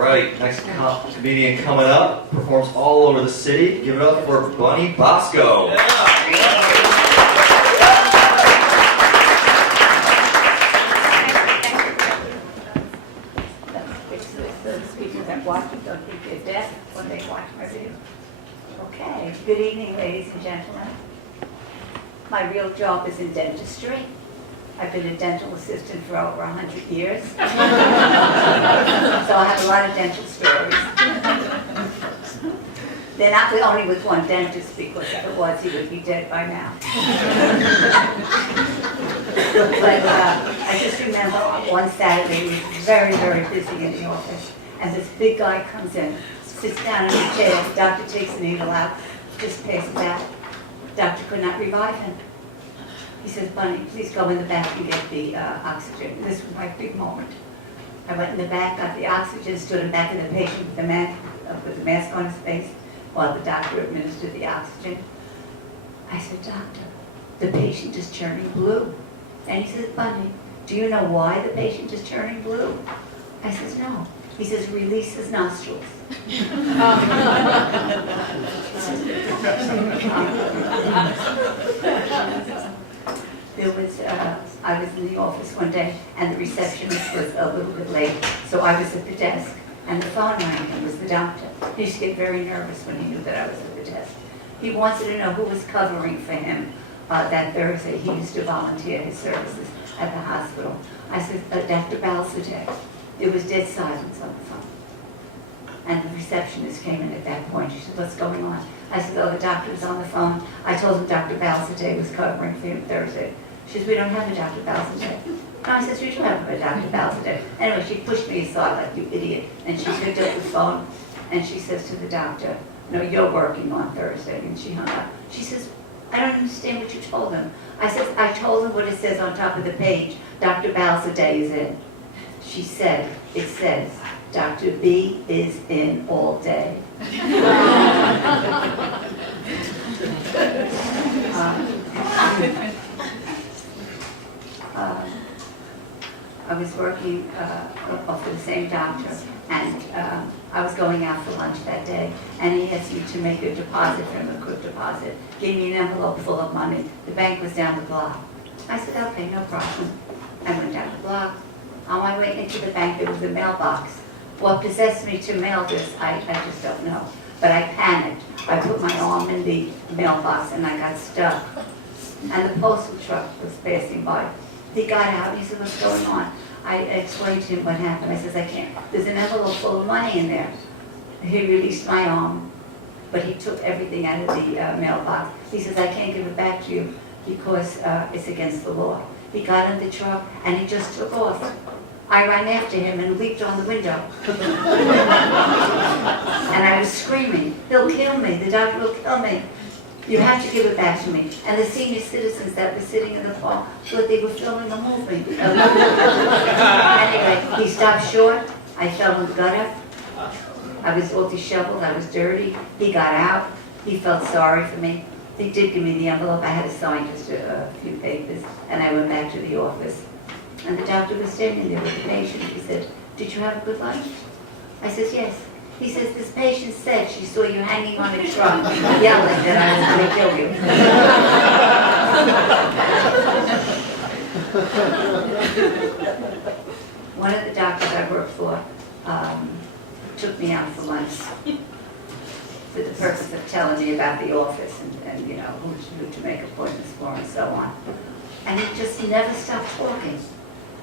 right, next comedian coming up, performs all over the city. Give it up for Bunny Bosco. The speakers I'm watching don't think they're deaf when they watch my video. Okay, good evening, ladies and gentlemen. My real job is in dentistry. I've been a dental assistant for over 100 years. So I have a lot of dental stories. They're not only with one dentist, because if it was, he would be dead by now. But I just remember one Saturday, we were very, very busy in the office, and this big guy comes in, sits down in the chair, the doctor takes the needle out, just passes out. Doctor could not revive him. He says, Bunny, please go in the back and get the oxygen. This was my big moment. I went in the back, got the oxygen, stood in back of the patient with the mask on his face while the doctor administered the oxygen. I said, Doctor, the patient is turning blue. And he says, Bunny, do you know why the patient is turning blue? I says, no. He says, release his nostrils. I was in the office one day, and the receptionist was a little bit late, so I was at the desk, and the phone rang, and it was the doctor. He used to get very nervous when he knew that I was at the desk. He wanted to know who was covering for him that Thursday. He used to volunteer his services at the hospital. I said, Dr. Balsadek. There was dead silence on the phone. And the receptionist came in at that point. She said, what's going on? I said, oh, the doctor was on the phone. I told him Dr. Balsadek was covering for him Thursday. She says, we don't have a Dr. Balsadek. No, I says, we do have a Dr. Balsadek. Anyway, she pushed me aside like, you idiot. And she picked up the phone, and she says to the doctor, no, you're working on Thursday. And she hung up. She says, I don't understand what you told him. I said, I told him what it says on top of the page. Dr. Balsadek is in. She said, it says, Dr. B is in all day. I was working for the same doctor, and I was going out for lunch that day, and he asked me to make a deposit for him, a quick deposit. Gave me an envelope full of money. The bank was down the block. I said, okay, no problem. I went down the block. On my way into the bank, there was a mailbox. What possessed me to mail this, I just don't know. But I panicked. I put my arm in the mailbox, and I got stuck. And the postal truck was passing by. He got out, and he said, what's going on? I explained to him what happened. I said, I can't. There's an envelope full of money in there. He released my arm, but he took everything out of the mailbox. He says, I can't give it back to you because it's against the law. He got in the truck, and he just took off. I ran after him and leaped on the window. And I was screaming, he'll kill me, the doctor will kill me. You have to give it back to me. And the senior citizens that were sitting in the park thought they were filming a movie. Anyway, he stopped short. I fell in the gutter. I was all disheveled. I was dirty. He got out. He felt sorry for me. He did give me the envelope. I had to sign just a few papers. And I went back to the office. And the doctor was standing there with the patient. He said, did you have a good lunch? I said, yes. He says, this patient said she saw you hanging on a truck, yelling that I was going to kill you. One of the doctors I worked for took me out for lunch for the purpose of telling me about the office and you know, who to make appointments for and so on. And he just never stopped talking.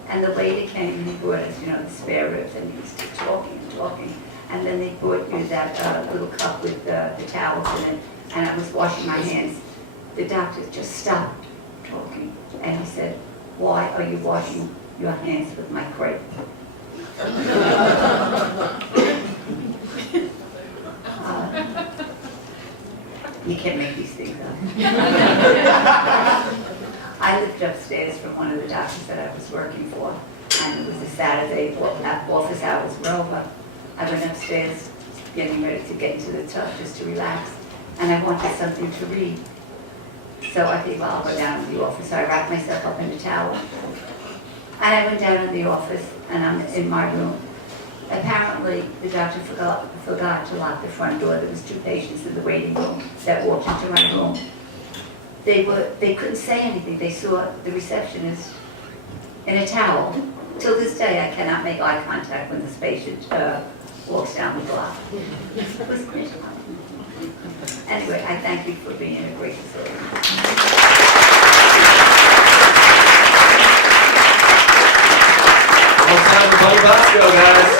And the lady came and he brought us, you know, the spare ribs, and he was talking and talking. And then they brought you that little cup with the towels in it, and I was washing my hands. The doctor just stopped talking, and he said, why are you washing your hands with my crepe? You can't make these things up. I lived upstairs from one of the doctors that I was working for, and it was a Saturday, office hours were over. I went upstairs getting ready to get into the tub just to relax, and I wanted something to read. So I think, well, I'll go down to the office. So I wrapped myself up in a towel, and I went down to the office, and I'm in my room. Apparently, apparently the doctor forgot to lock the front door. There was 2 patients in the waiting room that walked into my room. They couldn't say anything. They saw the receptionist in a towel. Till this day, I cannot make eye contact when this patient walks down the block. It was great. Anyway, I thank you for being a great facility. One time for Bunny Bosco, guys.